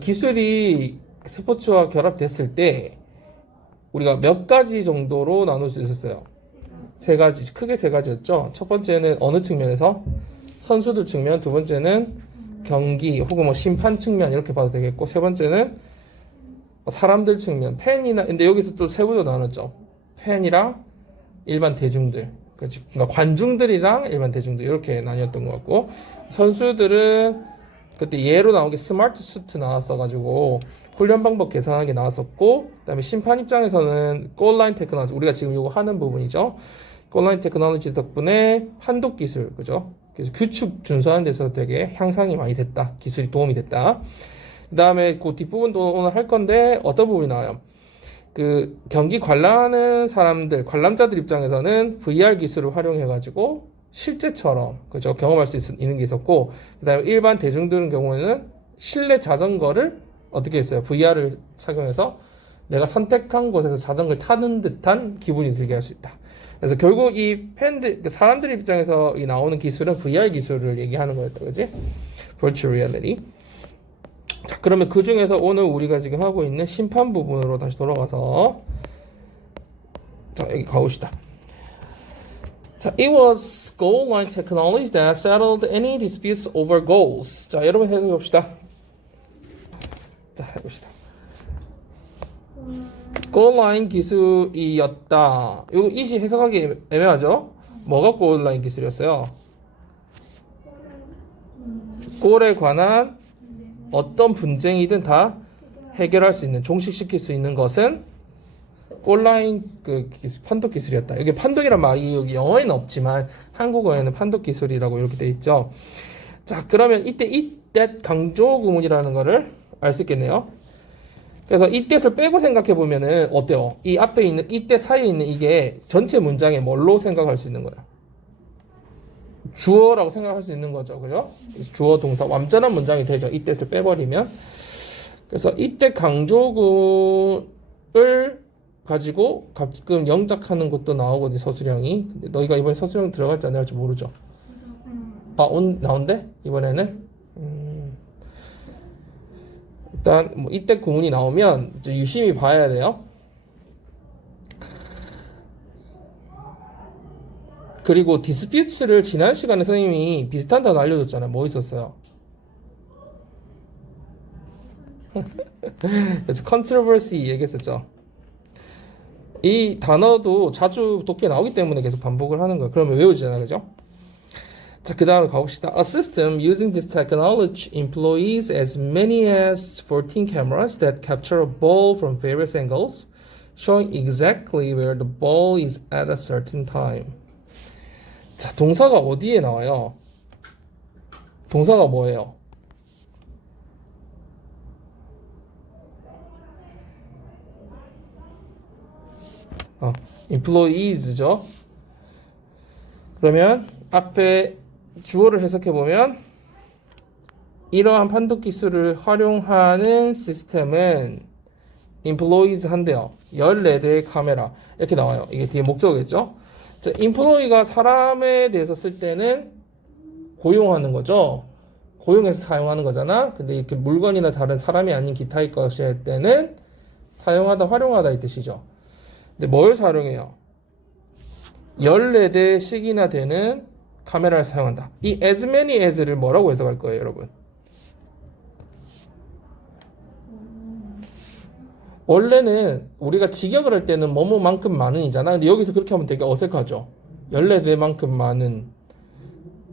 기술이 스포츠와 결합됐을 때 우리가 몇 가지 정도로 나눌 수 있었어요. 세 가지, 크게 세 가지였죠. 첫 번째는 어느 측면에서 선수들 측면, 두 번째는 경기 혹은 뭐 심판 측면 이렇게 봐도 되겠고, 세 번째는 사람들 측면, 팬이나, 근데 여기서 또 세부로 나눴죠. 팬이랑 일반 대중들, 그러니까 관중들이랑 일반 대중들 이렇게 나뉘었던 것 같고, 선수들은 그때 예로 나온 게 스마트 수트 나왔어가지고 훈련 방법 계산하기 나왔었고, 그다음에 심판 입장에서는 골라인 테크놀로지, 우리가 지금 이거 하는 부분이죠. 골라인 테크놀로지 덕분에 판독 기술, 그죠? 그래서 규칙 준수하는 데서 되게 향상이 많이 됐다. 기술이 도움이 됐다. 그 다음에 그 뒷부분도 오늘 할 건데 어떤 부분이 나와요? 그 경기 관람하는 사람들, 관람자들 입장에서는 VR 기술을 활용해가지고 실제처럼, 그죠? 경험할 수 있는 게 있었고, 그 다음에 일반 대중들의 경우에는 실내 자전거를 어떻게 했어요? VR을 착용해서 내가 선택한 곳에서 자전거를 타는 듯한 기분이 들게 할 수 있다. 그래서 결국 이 팬들, 사람들 입장에서 이 나오는 기술은 VR 기술을 얘기하는 거였다, 그지? Virtual Reality. 자, 그러면 그 중에서 오늘 우리가 지금 하고 있는 심판 부분으로 다시 돌아가서, 자, 여기 가봅시다. 자, it was goal line technology that settled any disputes over goals. 자, 여러분 해석해 봅시다. 자, 해봅시다. 골라인 기술이었다. 이거 이시 해석하기 애매하죠? 뭐가 골라인 기술이었어요? 골에 관한 어떤 분쟁이든 다 해결할 수 있는, 종식시킬 수 있는 것은 골라인 그 기술, 판독 기술이었다. 이게 판독이란 말이 여기 영어에는 없지만 한국어에는 판독 기술이라고 이렇게 돼 있죠. 자, 그러면 이때 이때 강조 구문이라는 거를 알 수 있겠네요. 그래서 이 뜻을 빼고 생각해 보면은 어때요? 이 앞에 있는 이때 사이에 있는 이게 전체 문장에 뭘로 생각할 수 있는 거야? 주어라고 생각할 수 있는 거죠, 그죠? 주어 동사 완전한 문장이 되죠. 이 뜻을 빼버리면. 그래서 이때 강조구를 가지고 가끔 영작하는 것도 나오거든요, 서술형이. 근데 너희가 이번에 서술형 들어갈지 안 들어갈지 모르죠. 아, 나온대? 이번에는? 일단 뭐 이때 구문이 나오면 이제 유심히 봐야 돼요. 그리고 디스퓨트를 지난 시간에 선생님이 비슷한 단어 알려줬잖아요. 뭐 있었어요? 그래서 controversy 얘기했었죠. 이 단어도 자주 독해에 나오기 때문에 계속 반복을 하는 거예요. 그러면 외워지잖아요, 그죠? 자, 그 다음에 가봅시다. A system using this technology employs as many as 14 cameras that capture a ball from various angles, showing exactly where the ball is at a certain time. 자, 동사가 어디에 나와요? 동사가 뭐예요? employees죠. 그러면 앞에 주어를 해석해보면 이러한 판독 기술을 활용하는 시스템은 employees 한대요. 14대의 카메라 이렇게 나와요. 이게 뒤에 목적어겠죠. 자, employee가 사람에 대해서 쓸 때는 고용하는 거죠. 고용해서 사용하는 거잖아. 근데 이렇게 물건이나 다른 사람이 아닌 기타의 것이 할 때는 사용하다, 활용하다 이 뜻이죠. 근데 뭘 사용해요? 14대씩이나 되는 카메라를 사용한다. 이 as many as를 뭐라고 해석할 거예요, 여러분? 원래는 우리가 직역을 할 때는 뭐뭐만큼 많은이잖아. 근데 여기서 그렇게 하면 되게 어색하죠. 14대만큼 많은,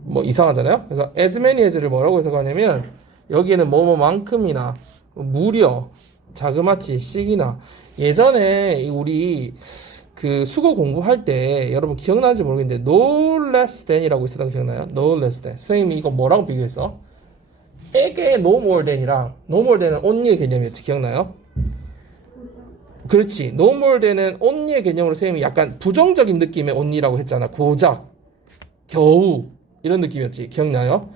뭐 이상하잖아요. 그래서 as many as를 뭐라고 해석하냐면 여기에는 뭐뭐만큼이나 무려 자그마치 씩이나. 예전에 우리 그 수거 공부할 때 여러분 기억나는지 모르겠는데 no less than이라고 있었던 거 기억나요? no less than. 선생님이 이거 뭐랑 비교했어? 에게 no more than이랑 no more than은 only의 개념이었지. 기억나요? 그렇지. no more than은 only의 개념으로 선생님이 약간 부정적인 느낌의 only라고 했잖아. 고작, 겨우 이런 느낌이었지. 기억나요?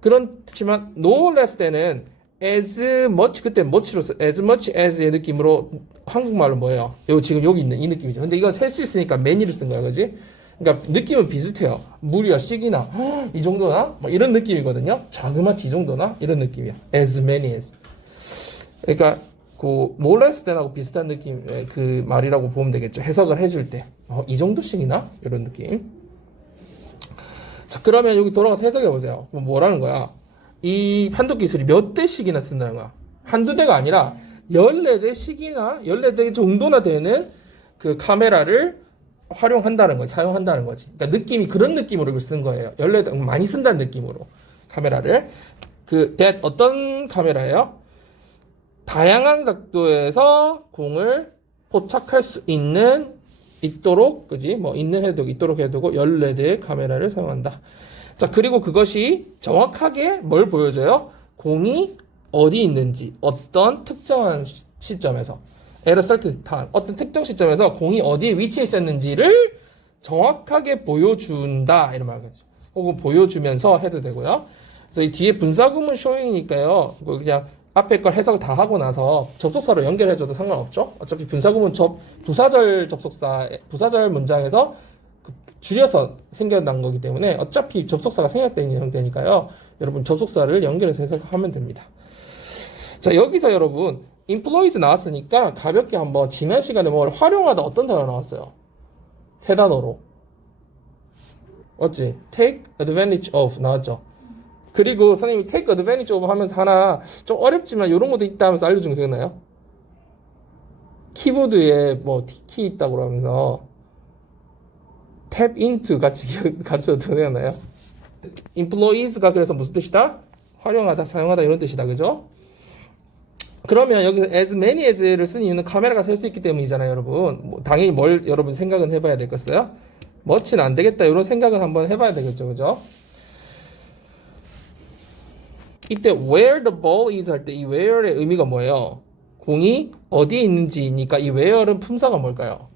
그렇지만 no less than은 as much, 그때 much로 as much as의 느낌으로 한국말로 뭐예요? 요 지금 여기 있는 이 느낌이죠. 근데 이건 셀 수 있으니까 many를 쓴 거야, 그지? 그러니까 느낌은 비슷해요. 무려 씩이나 이 정도나 뭐 이런 느낌이거든요. 자그마치 이 정도나 이런 느낌이야. as many as. 그러니까 그 몰레스텐하고 비슷한 느낌의 그 말이라고 보면 되겠죠. 해석을 해줄 때. 이 정도씩이나? 이런 느낌. 자, 그러면 여기 돌아가서 해석해 보세요. 뭐라는 거야? 이 판독 기술이 몇 대씩이나 쓴다는 거야. 한두 대가 아니라 14대씩이나 14대 정도나 되는 그 카메라를 활용한다는 거지. 사용한다는 거지. 그러니까 느낌이 그런 느낌으로 이걸 쓴 거예요. 14대 많이 쓴다는 느낌으로 카메라를. 어떤 카메라예요? 다양한 각도에서 공을 포착할 수 있도록, 그지? 뭐, 있도록 해두고 14대의 카메라를 사용한다. 자, 그리고 그것이 정확하게 뭘 보여줘요? 공이 어디 있는지, 어떤 특정한 시점에서, at a certain time, 어떤 특정 시점에서 공이 어디에 위치해 있었는지를 정확하게 보여준다. 이런 말이죠. 혹은 보여주면서 해도 되고요. 그래서 이 뒤에 분사구문 showing이니까요. 그냥 앞에 걸 해석을 다 하고 나서 접속사로 연결해줘도 상관없죠. 어차피 분사구문 부사절 문장에서 줄여서 생겨난 거기 때문에 어차피 접속사가 생략되어 있는 형태니까요. 여러분 접속사를 연결해서 해석하면 됩니다. 자, 여기서 여러분 employees 나왔으니까 가볍게 한번 지난 시간에 뭘 활용하다 어떤 단어 나왔어요? 세 단어로. 맞지? take advantage of 나왔죠. 그리고 선생님이 take advantage of 하면서 하나 좀 어렵지만 이런 것도 있다 하면서 알려준 거 기억나요? 키보드에 뭐 키 있다고 그러면서 tap into 같이 가르쳐도 되나요? employees가 그래서 무슨 뜻이다? 활용하다, 사용하다 이런 뜻이다. 그죠? 그러면 여기서 as many as를 쓴 이유는 카메라가 셀 수 있기 때문이잖아요, 여러분. 뭐 당연히 뭘 여러분 생각은 해봐야 되겠어요? 멋지는 안 되겠다 이런 생각은 한번 해봐야 되겠죠, 그죠? 이때 where the ball is 할 때 이 where의 의미가 뭐예요? 공이 어디에 있는지니까 이 where는 품사가 뭘까요?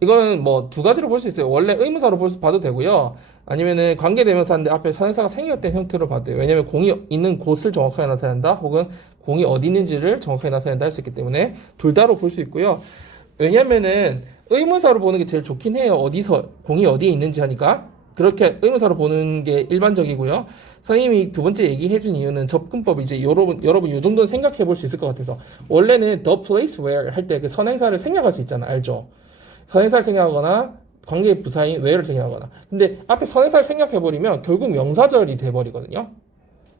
이거는 뭐 두 가지로 볼 수 있어요. 원래 의문사로 봐도 되고요. 아니면은 관계대명사인데 앞에 선행사가 생략된 형태로 봐도 돼요. 왜냐면 공이 있는 곳을 정확하게 나타낸다. 혹은 공이 어디 있는지를 정확하게 나타낸다 할 수 있기 때문에 둘 다로 볼 수 있고요. 왜냐면은 의문사로 보는 게 제일 좋긴 해요. 공이 어디에 있는지 하니까. 그렇게 의문사로 보는 게 일반적이고요. 선생님이 두 번째 얘기해준 이유는 접근법이 이제 여러분 이 정도는 생각해 볼 수 있을 것 같아서. 원래는 the place where 할 때 그 선행사를 생략할 수 있잖아. 알죠? 선행사를 생략하거나 관계 부사인 where를 생략하거나. 근데 앞에 선행사를 생략해버리면 결국 명사절이 돼버리거든요.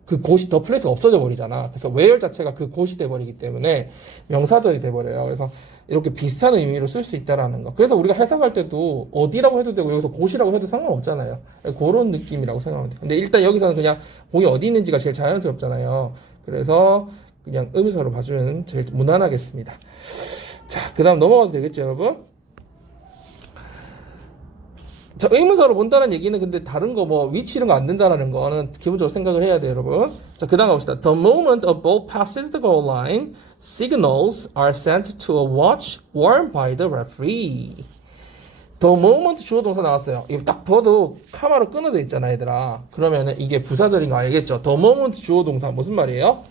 그 곳이 the place가 없어져 버리잖아. 그래서 where 자체가 그 곳이 돼버리기 때문에 명사절이 돼버려요. 그래서 이렇게 비슷한 의미로 쓸 수 있다라는 거. 그래서 우리가 해석할 때도 어디라고 해도 되고 여기서 곳이라고 해도 상관없잖아요. 그런 느낌이라고 생각하면 돼요. 근데 일단 여기서는 그냥 공이 어디 있는지가 제일 자연스럽잖아요. 그래서 그냥 의문사로 봐주면 제일 무난하겠습니다. 자, 그 다음 넘어가도 되겠죠, 여러분? 자, 의문사로 본다는 얘기는 근데 다른 거 뭐 위치 이런 거 안 된다는 거는 기본적으로 생각을 해야 돼요, 여러분. 자, 그 다음 갑시다. The moment a ball passes the goal line, signals are sent to a watch worn by the referee. The moment 주어 동사 나왔어요. 이거 딱 봐도 카마로 끊어져 있잖아, 얘들아. 그러면은 이게 부사절인 거 알겠죠? The moment 주어 동사 무슨 말이에요?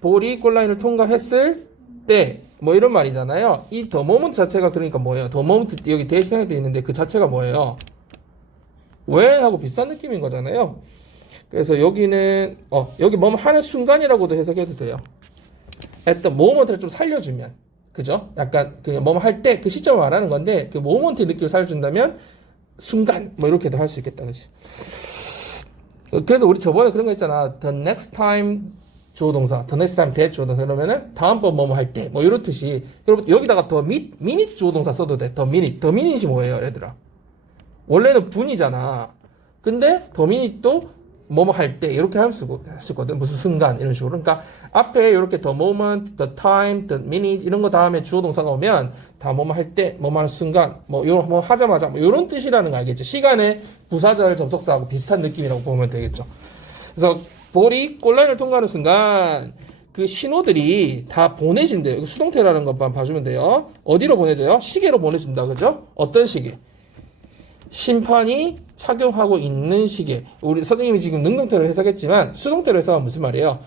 볼이 골라인을 통과했을 때 뭐 이런 말이잖아요. 이 the moment 자체가 그러니까 뭐예요? the moment 여기 대신하게 돼 있는데 그 자체가 뭐예요? when하고 비슷한 느낌인 거잖아요. 그래서 여기는 여기 뭐뭐 하는 순간이라고도 해석해도 돼요. at the moment를 좀 살려주면, 그죠? 약간 그냥 뭐뭐 할 때 그 시점을 말하는 건데 그 moment의 느낌을 살려준다면 순간 뭐 이렇게도 할 수 있겠다, 그렇지? 그래서 우리 저번에 그런 거 있잖아. The next time 주어 동사, the next time that 주어 동사 그러면은 다음번 뭐뭐 할 때 뭐 이런 뜻이. 여러분 여기다가 the minute 주어 동사 써도 돼. the minute이 뭐예요, 얘들아? 원래는 분이잖아. 근데 the minute도 뭐뭐 할 때 이렇게 할 수 있거든. 무슨 순간 이런 식으로. 그러니까 앞에 이렇게 the moment, the time, the minute 이런 거 다음에 주어 동사가 오면 다 뭐뭐 할 때, 뭐뭐 하는 순간, 뭐 하자마자 뭐 이런 뜻이라는 거 알겠죠? 시간의 부사절 접속사하고 비슷한 느낌이라고 보면 되겠죠. 그래서 볼이 골라인을 통과하는 순간 그 신호들이 다 보내진대요. 수동태라는 것만 봐주면 돼요. 어디로 보내져요? 시계로 보내진다. 그죠? 어떤 시계? 심판이 착용하고 있는 시계. 우리 선생님이 지금 능동태로 해석했지만 수동태로 해석하면 무슨 말이에요?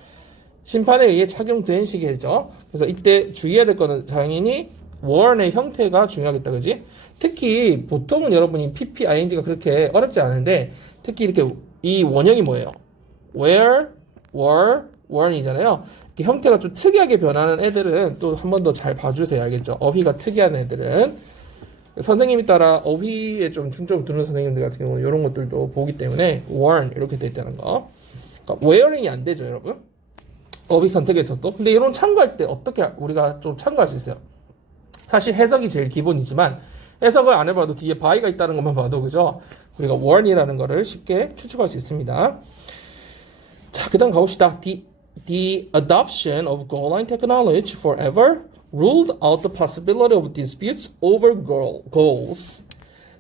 심판에 의해 착용된 시계죠. 그래서 이때 주의해야 될 거는 당연히 were의 형태가 중요하겠다, 그지? 특히 보통은 여러분이 PP, ing가 그렇게 어렵지 않은데 특히 이렇게 이 원형이 뭐예요? where, were, weren이잖아요. 이렇게 형태가 좀 특이하게 변하는 애들은 또 한 번 더 잘 봐주세요, 알겠죠? 어휘가 특이한 애들은 선생님에 따라 어휘에 좀 중점 두는 선생님들 같은 경우는 이런 것들도 보기 때문에 were 이렇게 돼 있다는 거. 그러니까 wearing이 안 되죠, 여러분. 어휘 선택에서도. 근데 이런 참고할 때 어떻게 우리가 좀 참고할 수 있어요? 사실 해석이 제일 기본이지만 해석을 안 해봐도 뒤에 by가 있다는 것만 봐도 그죠? 우리가 weren이라는 거를 쉽게 추측할 수 있습니다. 자, 그 다음 가봅시다. The adoption of goal line technology forever ruled out the possibility of disputes over goals.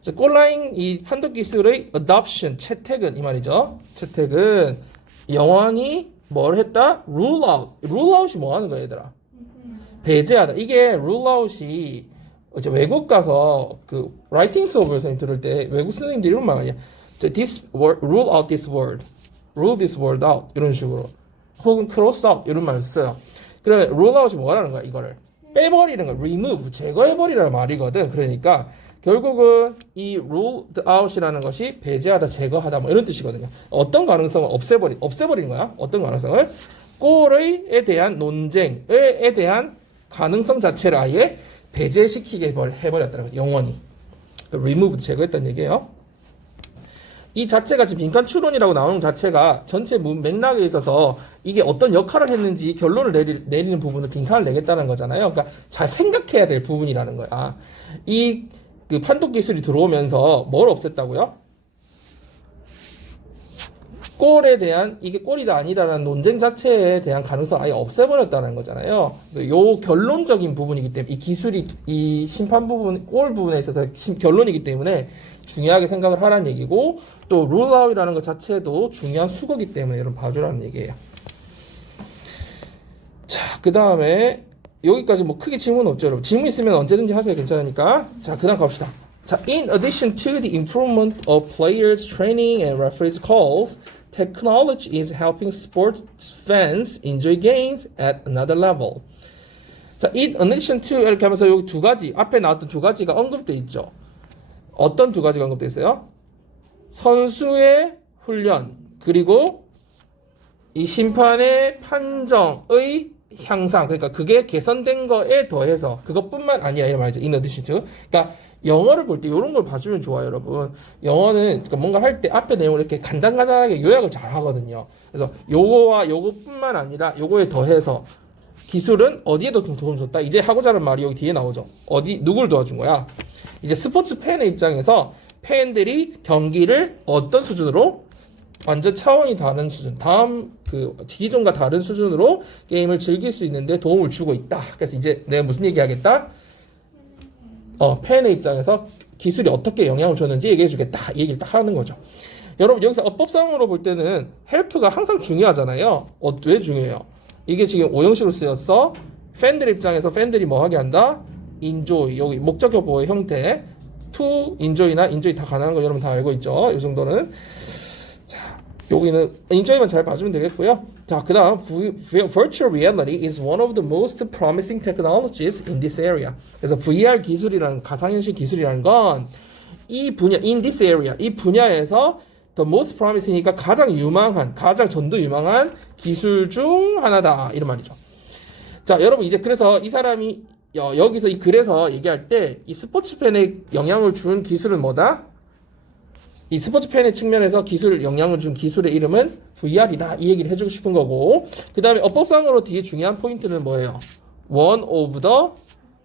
자, 골라인 이 판독 기술의 adoption, 채택은 이 말이죠. 채택은 영원히 뭘 했다? rule out. rule out이 뭐 하는 거야, 얘들아? 배제하다. 이게 rule out이 이제 외국 가서 그 라이팅 수업을 선생님 들을 때 외국 선생님들이 이런 말 아니야. This word, rule out this word. rule this word out. 이런 식으로. 혹은 cross out. 이런 말을 써요. 그러면 rule out이 뭐라는 거야, 이거를? 빼버리는 거. remove. 제거해버리라는 말이거든. 그러니까 결국은 이 ruled out이라는 것이 배제하다, 제거하다 뭐 이런 뜻이거든요. 어떤 가능성을 없애버리는 거야. 어떤 가능성을? 골에 대한 논쟁에 대한 가능성 자체를 아예 배제시키게 해버렸다는 거예요. 영원히. remove, 제거했다는 얘기예요. 이 자체가 지금 빈칸 추론이라고 나오는 자체가 전체 맥락에 있어서 이게 어떤 역할을 했는지 결론을 내리는 부분을 빈칸을 내겠다는 거잖아요. 그러니까 잘 생각해야 될 부분이라는 거야. 이 그 판독 기술이 들어오면서 뭘 없앴다고요? 골에 대한 이게 골이다 아니다라는 논쟁 자체에 대한 가능성 아예 없애버렸다는 거잖아요. 그래서 요 결론적인 부분이기 때문에 이 기술이 이 심판 부분, 골 부분에 있어서 결론이기 때문에 중요하게 생각을 하라는 얘기고 또 룰아웃이라는 것 자체도 중요한 수거기 때문에 여러분 봐주라는 얘기예요. 자, 그 다음에 여기까지 뭐 크게 질문 없죠, 여러분. 질문 있으면 언제든지 하세요. 괜찮으니까. 자, 그 다음 갑시다. 자, in addition to the improvement of players' training and referees' calls, technology is helping sports fans enjoy games at another level. 자, in addition to 이렇게 하면서 여기 두 가지, 앞에 나왔던 두 가지가 언급돼 있죠. 어떤 두 가지가 언급돼 있어요? 선수의 훈련, 그리고 이 심판의 판정의 향상, 그러니까 그게 개선된 거에 더해서 그것뿐만 아니라 이런 말이죠. in addition to. 그러니까 영어를 볼 때 이런 걸 봐주면 좋아요, 여러분. 영어는 그러니까 뭔가 할 때 앞에 내용을 이렇게 간단하게 요약을 잘 하거든요. 그래서 요거와 요거뿐만 아니라 요거에 더해서 기술은 어디에도 도움 줬다. 이제 하고자 하는 말이 여기 뒤에 나오죠. 누굴 도와준 거야? 이제 스포츠 팬의 입장에서 팬들이 경기를 어떤 수준으로 완전 차원이 다른 수준, 다음 그 기존과 다른 수준으로 게임을 즐길 수 있는데 도움을 주고 있다. 그래서 이제 내가 무슨 얘기하겠다? 팬의 입장에서 기술이 어떻게 영향을 줬는지 얘기해주겠다. 이 얘기를 딱 하는 거죠. 여러분 여기서 어법상으로 볼 때는 헬프가 항상 중요하잖아요. 왜 중요해요? 이게 지금 오형식으로 쓰였어. 팬들 입장에서 팬들이 뭐 하게 한다? enjoy, 여기 목적어 보호의 형태 to enjoy나 enjoy 다 가능한 거 여러분 다 알고 있죠? 이 정도는. 자, 여기는 enjoy만 잘 봐주면 되겠고요. 자, 그 다음 virtual reality is one of the most promising technologies in this area. 그래서 VR 기술이라는 가상현실 기술이라는 건 이 분야 in this area 이 분야에서 the most promising이니까 가장 유망한, 가장 전도 유망한 기술 중 하나다 이런 말이죠. 자, 여러분 이제 그래서 이 사람이 여기서 이 글에서 얘기할 때 이 스포츠 팬에 영향을 준 기술은 뭐다? 이 스포츠 팬의 측면에서 영향을 준 기술의 이름은 VR이다. 이 얘기를 해주고 싶은 거고. 그 다음에 어법상으로 뒤에 중요한 포인트는 뭐예요? one of the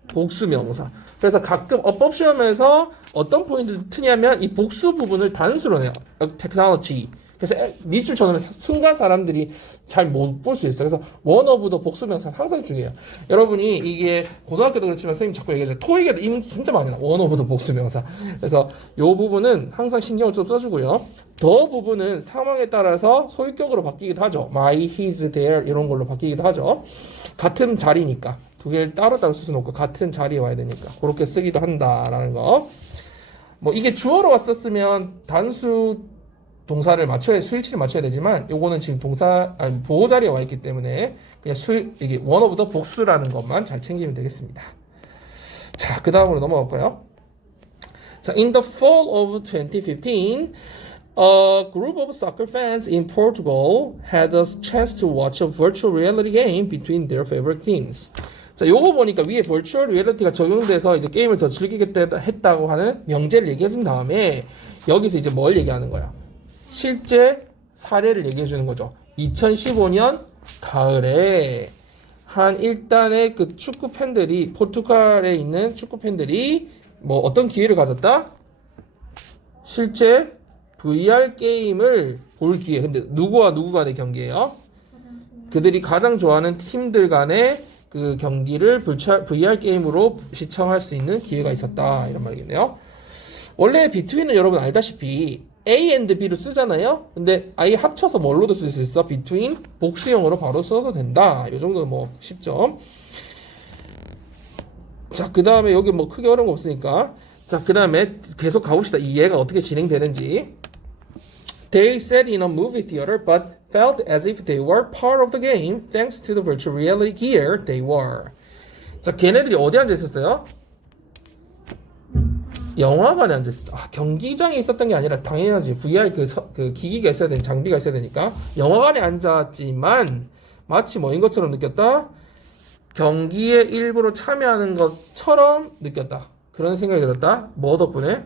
복수 명사. 그래서 가끔 어법 시험에서 어떤 포인트를 트냐면 이 복수 부분을 단수로 내요. technology. 그래서 밑줄 쳐놓으면 순간 사람들이 잘 못 볼 수 있어요. 그래서 one of the 복수 명사 항상 중요해요. 여러분이 이게 고등학교도 그렇지만 선생님 자꾸 얘기하죠. 토익에도 이름 진짜 많이 나와. one of the 복수 명사. 그래서 이 부분은 항상 신경을 좀 써주고요. 더 부분은 상황에 따라서 소유격으로 바뀌기도 하죠. my, his, their 이런 걸로 바뀌기도 하죠. 같은 자리니까. 두 개를 따로따로 써놓고 같은 자리에 와야 되니까 그렇게 쓰기도 한다라는 거. 뭐 이게 주어로 왔었으면 단수 동사를 수일치를 맞춰야 되지만 요거는 지금 보호 자리에 와 있기 때문에 그냥 이게 one of the 복수라는 것만 잘 챙기면 되겠습니다. 자, 그 다음으로 넘어갈까요? 자, in the fall of 2015, a group of soccer fans in Portugal had a chance to watch a virtual reality game between their favorite teams. 자, 요거 보니까 위에 virtual reality가 적용돼서 이제 게임을 더 즐기겠다 했다고 하는 명제를 얘기해준 다음에 여기서 이제 뭘 얘기하는 거야? 실제 사례를 얘기해주는 거죠. 2015년 가을에 한 일단의 그 축구 팬들이 포르투갈에 있는 축구 팬들이 뭐 어떤 기회를 가졌다? 실제 VR 게임을 볼 기회. 근데 누구와 누구 간의 경기예요? 그들이 가장 좋아하는 팀들 간의 그 경기를 VR 게임으로 시청할 수 있는 기회가 있었다. 이런 말이겠네요. 원래 비트윈은 여러분 알다시피 A and B로 쓰잖아요. 근데 아예 합쳐서 뭘로도 쓸 수 있어? 비트윈 복수형으로 바로 써도 된다. 이 정도는 뭐 쉽죠. 자, 그 다음에 여기 뭐 크게 어려운 거 없으니까. 자, 그 다음에 계속 가봅시다. 이 얘가 어떻게 진행되는지. They sat in a movie theater but felt as if they were part of the game thanks to the virtual reality gear they wore. 자, 걔네들이 어디 앉아 있었어요? 영화관에 앉아 있었다. 아, 경기장에 있었던 게 아니라 당연하지. VR 그 기기가 있어야 되니 장비가 있어야 되니까 영화관에 앉았지만 마치 뭐인 것처럼 느꼈다. 경기에 일부러 참여하는 것처럼 느꼈다. 그런 생각이 들었다. 뭐 덕분에?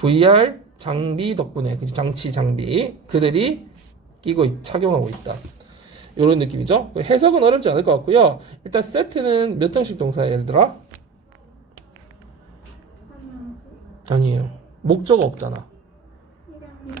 VR 장비 덕분에, 그치, 장비 그들이 끼고 착용하고 있다. 이런 느낌이죠. 해석은 어렵지 않을 것 같고요. 일단 세트는 몇 형식 동사예요, 얘들아? 아니에요. 목적어 없잖아.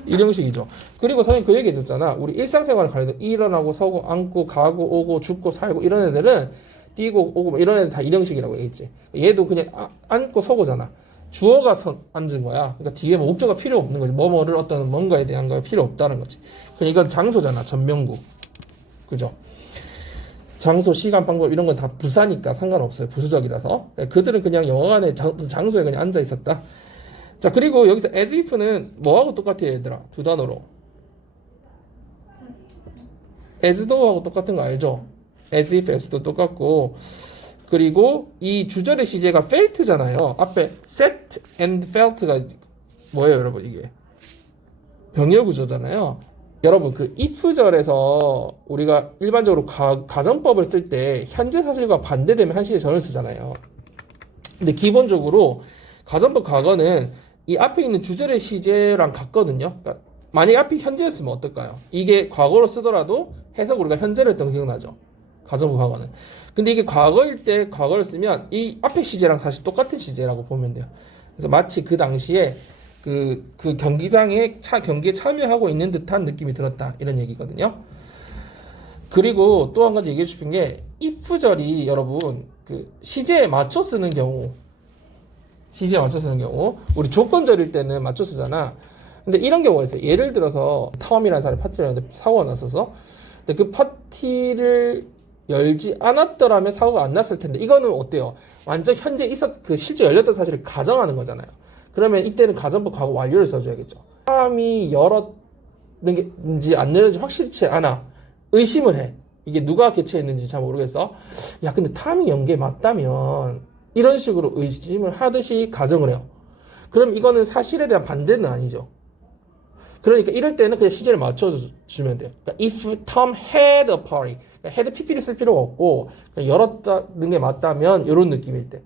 일형식이죠. 그리고 선생님 그 얘기 해줬잖아. 우리 일상생활을 가려도 일어나고 서고 앉고 가고 오고 죽고 살고 이런 애들은 뛰고 오고 이런 애들 다 일형식이라고 얘기했지. 얘도 그냥 앉고 서고잖아. 주어가 앉은 거야. 그러니까 뒤에 목적어가 필요 없는 거지. 뭐뭐를 어떤 뭔가에 대한 거 필요 없다는 거지. 그러니까 이건 장소잖아. 전명구. 그죠? 장소, 시간, 방법 이런 건 다 부사니까 상관없어요. 부수적이라서. 그들은 그냥 영화관의 장소에 그냥 앉아 있었다. 자, 그리고 여기서 as if는 뭐하고 똑같아요, 얘들아? 두 단어로. as though하고 똑같은 거 알죠? as if, as도 똑같고. 그리고 이 주절의 시제가 felt잖아요. 앞에 set and felt가 뭐예요, 여러분? 이게 병렬 구조잖아요. 여러분, 그 if절에서 우리가 일반적으로 가정법을 쓸 때 현재 사실과 반대되면 한 시제 전을 쓰잖아요. 근데 기본적으로 가정법 과거는 이 앞에 있는 주절의 시제랑 같거든요. 그러니까 만약에 앞이 현재였으면 어떨까요? 이게 과거로 쓰더라도 해석 우리가 현재로 했던 거 기억나죠? 가정법 과거는. 근데 이게 과거일 때 과거를 쓰면 이 앞에 시제랑 사실 똑같은 시제라고 보면 돼요. 그래서 마치 그 당시에 그 경기장에 경기에 참여하고 있는 듯한 느낌이 들었다. 이런 얘기거든요. 그리고 또 한 가지 얘기해 싶은 게 if절이 여러분 그 시제에 맞춰 쓰는 경우 우리 조건절일 때는 맞춰 쓰잖아. 근데 이런 경우가 있어요. 예를 들어서 탐이라는 사람이 파티를 하는데 사고가 났어서 근데 그 파티를 열지 않았더라면 사고가 안 났을 텐데 이거는 어때요? 완전 현재 그 실제 열렸던 사실을 가정하는 거잖아요. 그러면 이때는 가정법 과거 완료를 써줘야겠죠. 탐이 열었는지 안 열었는지 확실치 않아. 의심을 해. 이게 누가 개최했는지 잘 모르겠어. 야, 근데 탐이 연 게 맞다면 이런 식으로 의심을 하듯이 가정을 해요. 그럼 이거는 사실에 대한 반대는 아니죠. 그러니까 이럴 때는 그냥 시제를 맞춰주면 돼요. 그러니까 if Tom had a party, 그러니까 had pp를 쓸 필요가 없고 열었다는 게 맞다면 이런 느낌일 때.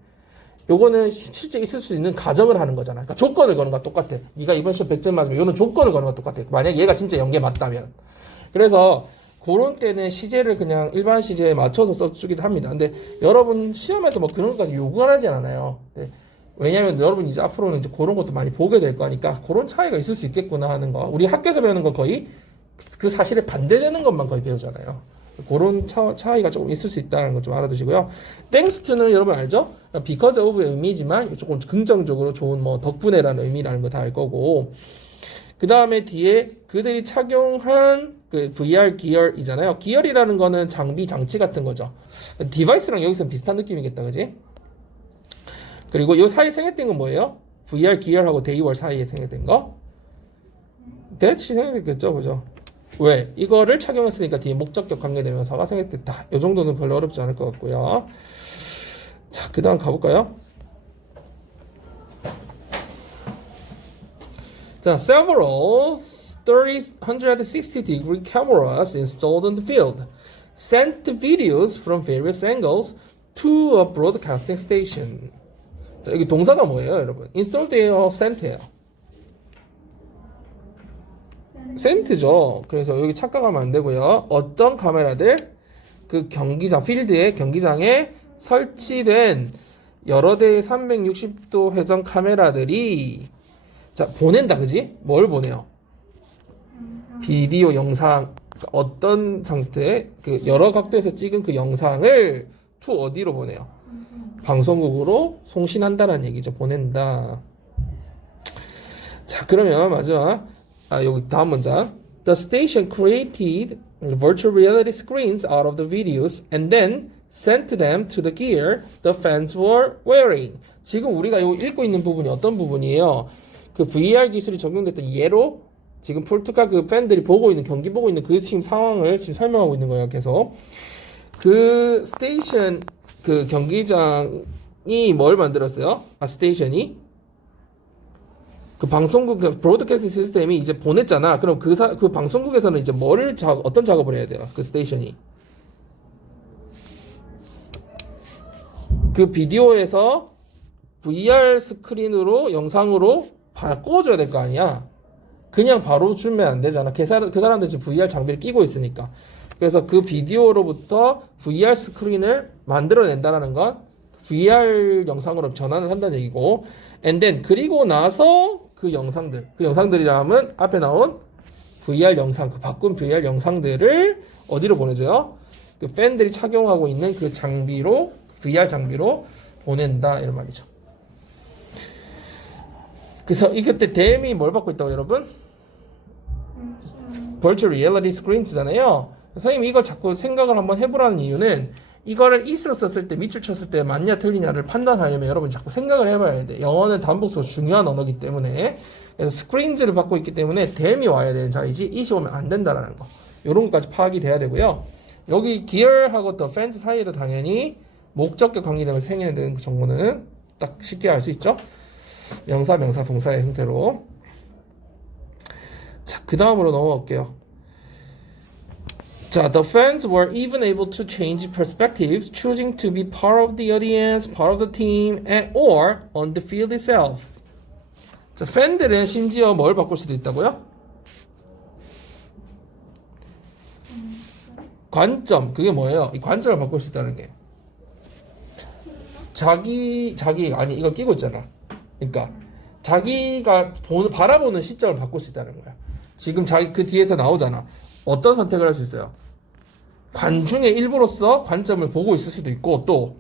요거는 실제 있을 수 있는 가정을 하는 거잖아. 그러니까 조건을 거는 거랑 똑같아. 네가 이번 시험 100점 맞으면 이거는 조건을 거는 거랑 똑같아. 만약 얘가 진짜 연계 맞다면. 그래서 그런 때는 시제를 그냥 일반 시제에 맞춰서 써주기도 합니다. 근데 여러분 시험에서 뭐 그런 것까지 요구를 하진 않아요. 네. 왜냐면 여러분 이제 앞으로는 이제 그런 것도 많이 보게 될 거니까 그런 차이가 있을 수 있겠구나 하는 거. 우리 학교에서 배우는 건 거의 그 사실에 반대되는 것만 거의 배우잖아요. 그런 차이가 조금 있을 수 있다는 거 좀 알아두시고요. thanks to는 여러분 알죠? because of의 의미지만 조금 긍정적으로 좋은 뭐 덕분에라는 의미라는 거 다 알 거고. 그 다음에 뒤에 그들이 착용한 그 VR 기어이잖아요. 기어이라는 거는 장비, 장치 같은 거죠. 디바이스랑 여기서 비슷한 느낌이겠다, 그지? 그리고 이 사이에 생략된 건 뭐예요? VR 기어하고 데이월 사이에 생략된 거? 대치 생략됐겠죠, 그죠? 왜? 이거를 착용했으니까 뒤에 목적격 관계대명사가 생략됐다. 이 정도는 별로 어렵지 않을 것 같고요. 자, 그 다음 가볼까요? 자, several 360-degree cameras installed in the field sent videos from various angles to a broadcasting station. 자, 여기 동사가 뭐예요, 여러분? installed예요, sent예요? sent죠. 그래서 여기 착각하면 안 되고요. 어떤 카메라들? 그 경기장, 필드의 경기장에 설치된 여러 대의 360도 회전 카메라들이 자, 보낸다, 그지? 뭘 보내요? 비디오 영상, 어떤 상태, 그 여러 각도에서 찍은 그 영상을 to 어디로 보내요? 방송국으로 송신한다는 얘기죠. 보낸다. 자, 그러면 마지막 여기 다음 문장. The station created virtual reality screens out of the videos and then sent them to the gear the fans were wearing. 지금 우리가 여기 읽고 있는 부분이 어떤 부분이에요? 그 VR 기술이 적용됐던 예로 지금 포르투갈 그 팬들이 보고 있는 경기 보고 있는 그 지금 상황을 지금 설명하고 있는 거예요. 계속 그 스테이션 그 경기장이 뭘 만들었어요? 스테이션이 그 방송국 그 브로드캐스팅 시스템이 이제 보냈잖아. 그럼 그 방송국에서는 이제 어떤 작업을 해야 돼요? 그 스테이션이 그 비디오에서 VR 스크린으로 영상으로 바꿔줘야 될 거 아니야. 그냥 바로 주면 안 되잖아. 그 사람들 지금 VR 장비를 끼고 있으니까. 그래서 그 비디오로부터 VR 스크린을 만들어낸다는 건 VR 영상으로 전환을 한다는 얘기고, and then 그리고 나서 그 영상들이라면 앞에 나온 VR 영상, 그 바꾼 VR 영상들을 어디로 보내줘요? 그 팬들이 착용하고 있는 그 장비로, VR 장비로 보낸다 이런 말이죠. 그래서 이때 댐이 뭘 받고 있다고 여러분? Virtual Reality Screens잖아요. 선생님이 이걸 자꾸 생각을 한번 해보라는 이유는 이거를 is로 썼을 때 밑줄 쳤을 때 맞냐 틀리냐를 판단하려면 여러분 자꾸 생각을 해봐야 돼. 영어는 단복수 중요한 언어이기 때문에 그래서 screens를 받고 있기 때문에 댐이 와야 되는 자리지 it이 오면 안 된다라는 거. 이런 것까지 파악이 돼야 되고요. 여기 gear하고 the fans 사이에도 당연히 목적격 관계되면서 생기는 정보는 딱 쉽게 알 수 있죠. 명사, 동사의 형태로. 자, 그 다음으로 넘어갈게요. 자, the fans were even able to change perspectives, choosing to be part of the audience, part of the team, or on the field itself. 자, 팬들은 심지어 뭘 바꿀 수도 있다고요? 관점, 그게 뭐예요? 이 관점을 바꿀 수 있다는 게. 아니, 이거 끼고 있잖아. 그러니까, 자기가 바라보는 시점을 바꿀 수 있다는 거야. 지금 그 뒤에서 나오잖아. 어떤 선택을 할 수 있어요? 관중의 일부로서 관점을 보고 있을 수도 있고, 또,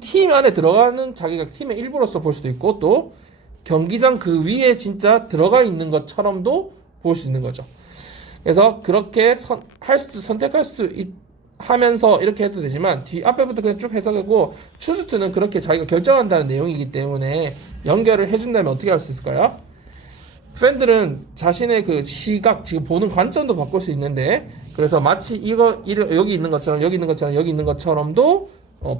팀 안에 들어가는 자기가 팀의 일부로서 볼 수도 있고, 또, 경기장 그 위에 진짜 들어가 있는 것처럼도 볼 수 있는 거죠. 그래서 그렇게 선택할 수 하면서 이렇게 해도 되지만 앞에부터 그냥 쭉 해석하고 추스트는 그렇게 자기가 결정한다는 내용이기 때문에 연결을 해준다면 어떻게 할 수 있을까요? 팬들은 자신의 그 시각, 지금 보는 관점도 바꿀 수 있는데 그래서 마치 여기 있는 것처럼 여기 있는 것처럼 여기 있는 것처럼도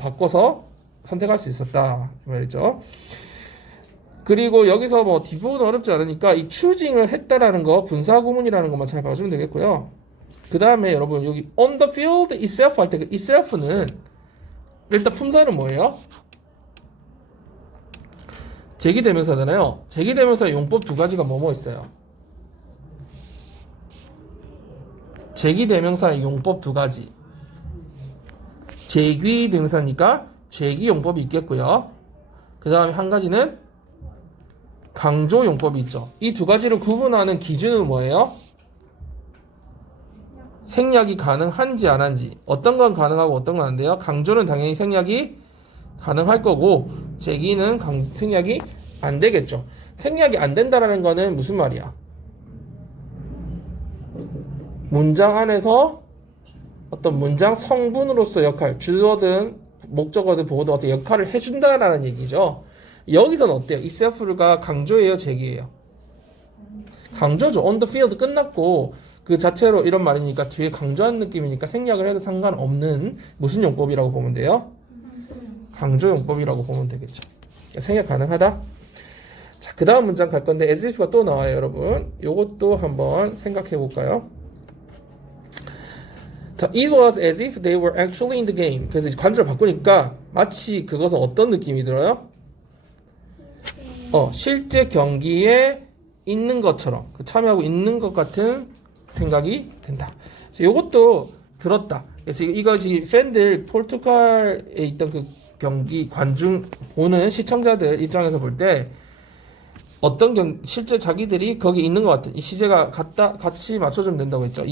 바꿔서 선택할 수 있었다 이 말이죠. 그리고 여기서 뭐 뒷부분은 어렵지 않으니까 이 choosing을 했다라는 거 분사구문이라는 것만 잘 봐주면 되겠고요. 그 다음에 여러분 여기 on the field itself 할 때 그 itself는 일단 품사는 뭐예요? 제기대명사잖아요. 제기대명사 용법 두 가지가 뭐뭐 있어요? 제기대명사의 용법 두 가지. 제기대명사니까 제기용법이 있겠고요. 그 다음에 한 가지는 강조용법이 있죠. 이 두 가지를 구분하는 기준은 뭐예요? 생략이 가능한지 안 한지. 어떤 건 가능하고 어떤 건 안 돼요. 강조는 당연히 생략이 가능할 거고 제기는 생략이 안 되겠죠. 생략이 안 된다라는 거는 무슨 말이야? 문장 안에서 어떤 문장 성분으로서 역할, 주어든 목적어든 보어든 어떤 역할을 해준다라는 얘기죠. 여기서는 어때요? itself가 강조예요, 제기예요? 강조죠. on the field 끝났고 그 자체로 이런 말이니까 뒤에 강조한 느낌이니까 생략을 해도 상관없는 무슨 용법이라고 보면 돼요? 강조용법이라고 보면 되겠죠. 생략 가능하다. 자, 그 다음 문장 갈 건데 as if가 또 나와요, 여러분. 요것도 한번 생각해 볼까요? 자, it was as if they were actually in the game. 그래서 이제 관절을 바꾸니까 마치 그것은 어떤 느낌이 들어요? 실제 경기에 있는 것처럼 참여하고 있는 것 같은 생각이 된다. 그래서 이것도 들었다. 그래서 이것이 팬들 포르투갈에 있던 그 경기 관중 보는 시청자들 입장에서 볼 때 어떤 실제 자기들이 거기 있는 것 같은 이 시제가 같이 맞춰주면 된다고 했죠.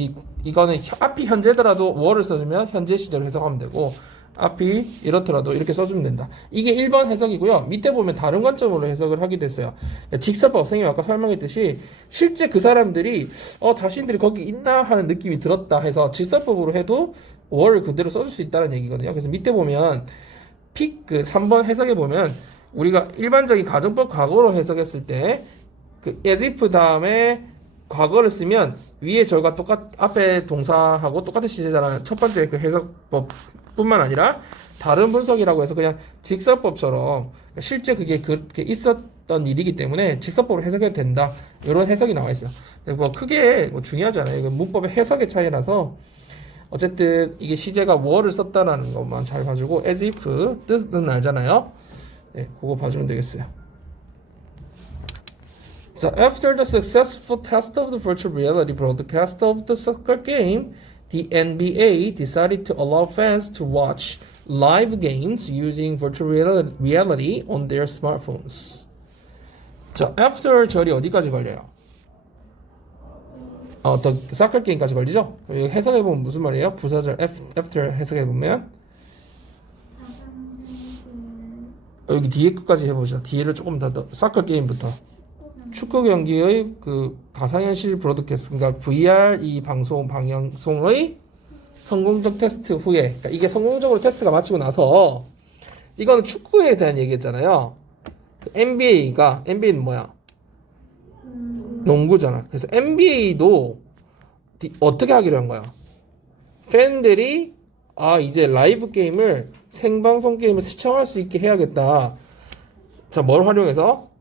이거는 앞이 현재더라도 were 써주면 현재 시제로 해석하면 되고 앞이 이렇더라도 이렇게 써주면 된다. 이게 1번 해석이고요. 밑에 보면 다른 관점으로 해석을 하기도 했어요. 그러니까 직설법, 선생님이 아까 설명했듯이 실제 그 사람들이 자신들이 거기 있나 하는 느낌이 들었다 해서 직설법으로 해도 were 그대로 써줄 수 있다는 얘기거든요. 그래서 밑에 보면 그 3번 해석해 보면 우리가 일반적인 가정법 과거로 해석했을 때 그 as if 다음에 과거를 쓰면 위에 절과 앞에 동사하고 똑같은 시제잖아요. 첫 번째 그 해석법 뿐만 아니라 다른 분석이라고 해서 그냥 직설법처럼 실제 그게 그렇게 있었던 일이기 때문에 직설법으로 해석해도 된다. 이런 해석이 나와 있어요. 뭐 크게 중요하지 않아요. 이건 문법의 해석의 차이라서 어쨌든 이게 시제가 were를 썼다라는 것만 잘 봐주고 as if 뜻은 알잖아요. 네, 그거 봐주면 되겠어요. So after the successful test of the virtual reality broadcast of the soccer game, the NBA decided to allow fans to watch live games using virtual reality on their smartphones. 자, after 절이 어디까지 걸려요? the soccer game까지 걸리죠? 해석해보면 무슨 말이에요? 부사절 after 해석해보면 여기 뒤에 끝까지 해보자. 뒤에를 조금 더 soccer game부터 축구 경기의 그 가상현실 브로드캐스트, 그러니까 VR 이 방송의 성공적 테스트 후에, 그러니까 이게 성공적으로 테스트가 마치고 나서 이거는 축구에 대한 얘기했잖아요. NBA는 뭐야? 농구잖아. 그래서 NBA도 어떻게 하기로 한 거야? 팬들이 이제 라이브 게임을 생방송 게임을 시청할 수 있게 해야겠다. 자, 뭘 활용해서?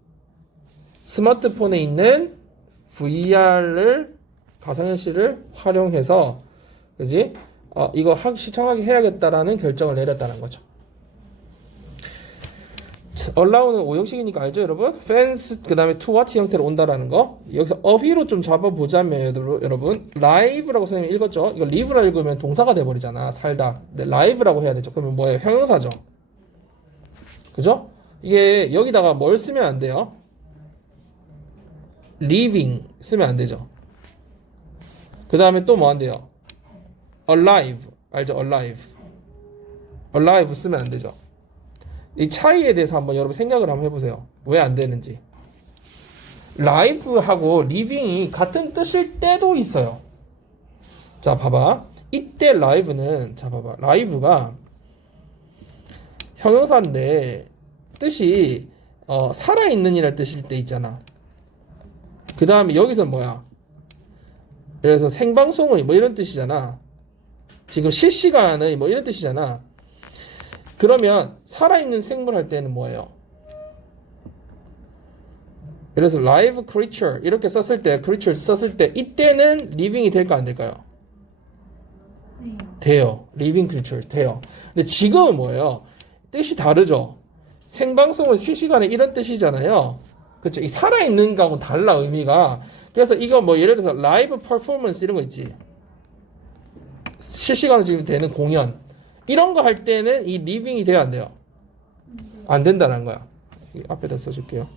스마트폰에 있는 VR을 가상현실을 활용해서 그지? 이거 시청하게 해야겠다라는 결정을 내렸다는 거죠. allow는 오형식이니까 알죠, 여러분? fans 그 다음에 to watch 형태로 온다라는 거. 여기서 어휘로 좀 잡아보자면 여러분 live라고 선생님이 읽었죠? 이거 live라 읽으면 동사가 돼버리잖아. 살다. 근데 live라고 해야 되죠. 그러면 뭐예요? 형용사죠. 그죠? 이게 여기다가 뭘 쓰면 안 돼요? living 쓰면 안 되죠. 그 다음에 또 뭐 안 돼요? alive 알죠? alive 쓰면 안 되죠. 이 차이에 대해서 한번 여러분 생각을 한번 해보세요. 왜 안 되는지. live하고 living이 같은 뜻일 때도 있어요. 자, 봐봐. 이때 live는 자, 봐봐. live가 형용사인데 뜻이 살아있는 이랄 뜻일 때 있잖아. 그 다음에 여기서 뭐야? 그래서 생방송의 뭐 이런 뜻이잖아. 지금 실시간의 뭐 이런 뜻이잖아. 그러면 살아있는 생물 할 때는 뭐예요? 그래서 live creature 이렇게 썼을 때 creature 썼을 때 이때는 living이 될까 안 될까요? 돼요. living creature 돼요. 근데 지금은 뭐예요? 뜻이 다르죠. 생방송은 실시간에 이런 뜻이잖아요. 그렇죠. 이 살아있는 거하고 달라 의미가. 그래서 이거 뭐 예를 들어서 라이브 퍼포먼스 이런 거 있지. 실시간으로 지금 되는 공연 이런 거 할 때는 이 리빙이 돼야 안 돼요? 안 된다는 거야. 앞에다 써줄게요.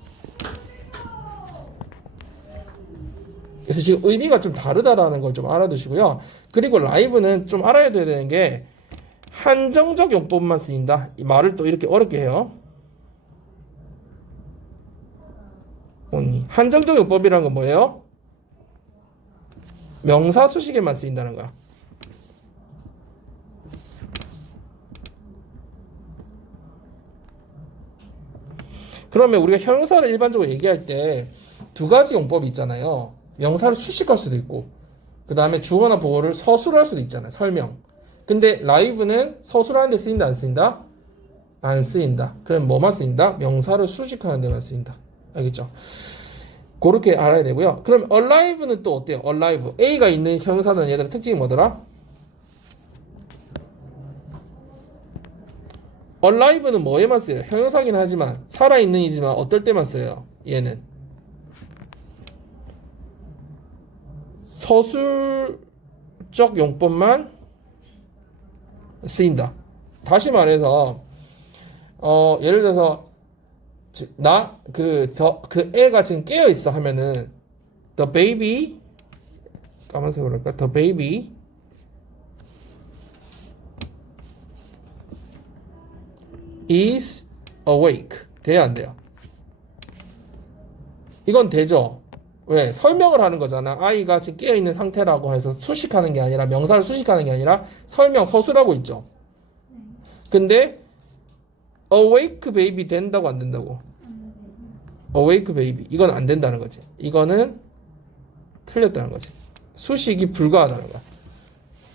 그래서 지금 의미가 좀 다르다라는 걸 좀 알아두시고요. 그리고 라이브는 좀 알아야 되는 게 한정적 용법만 쓰인다. 이 말을 또 이렇게 어렵게 해요. 한정적 용법이라는 건 뭐예요? 명사 수식에만 쓰인다는 거야. 그러면 우리가 형용사를 일반적으로 얘기할 때 두 가지 용법이 있잖아요. 명사를 수식할 수도 있고 그 다음에 주어나 보어를 서술할 수도 있잖아요. 설명. 근데 라이브는 서술하는 데 쓰인다 안 쓰인다? 안 쓰인다. 그럼 뭐만 쓰인다? 명사를 수식하는 데만 쓰인다. 알겠죠? 그렇게 알아야 되고요. 그럼 alive는 또 어때요? alive. A가 있는 형사는 얘들의 특징이 뭐더라? alive는 뭐에만 써요? 형용사긴 하지만 살아있는이지만 어떨 때만 써요? 얘는 서술적 용법만 쓰인다. 다시 말해서 예를 들어서 그 애가 지금 깨어 있어 하면은 the baby 까만색으로 할까? the baby is awake. 돼야 안 돼요? 이건 되죠. 왜? 설명을 하는 거잖아. 아이가 지금 깨어 있는 상태라고 해서 수식하는 게 아니라 명사를 수식하는 게 아니라 설명 서술하고 있죠. 근데 awake baby 된다고 안 된다고? awake baby 이건 안 된다는 거지. 이거는 틀렸다는 거지. 수식이 불가하다는 거야.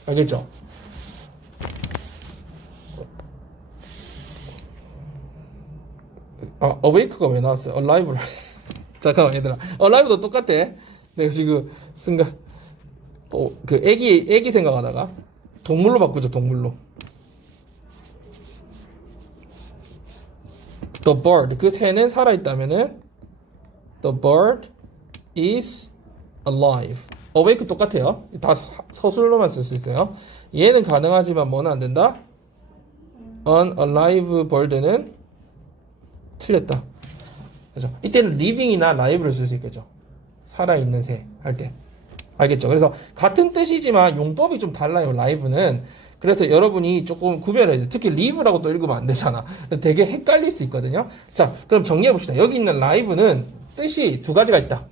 알겠죠? awake가 왜 나왔어요? alive를 잠깐만 얘들아. alive도 똑같아. 내가 지금 순간 그 애기 생각하다가 동물로 바꾸죠. 동물로. The bird 그 새는 살아있다면은 the bird is alive. awake 똑같아요. 다 서술로만 쓸 수 있어요. 얘는 가능하지만 뭐는 안 된다? unalive bird는 틀렸다. 그죠? 이때는 living이나 live를 쓸 수 있겠죠. 살아있는 새 할 때. 알겠죠? 그래서 같은 뜻이지만 용법이 좀 달라요. live는. 그래서 여러분이 조금 구별해야 돼. 특히 live라고 또 읽으면 안 되잖아. 되게 헷갈릴 수 있거든요. 자, 그럼 정리해 봅시다. 여기 있는 live는 뜻이 두 가지가 있다.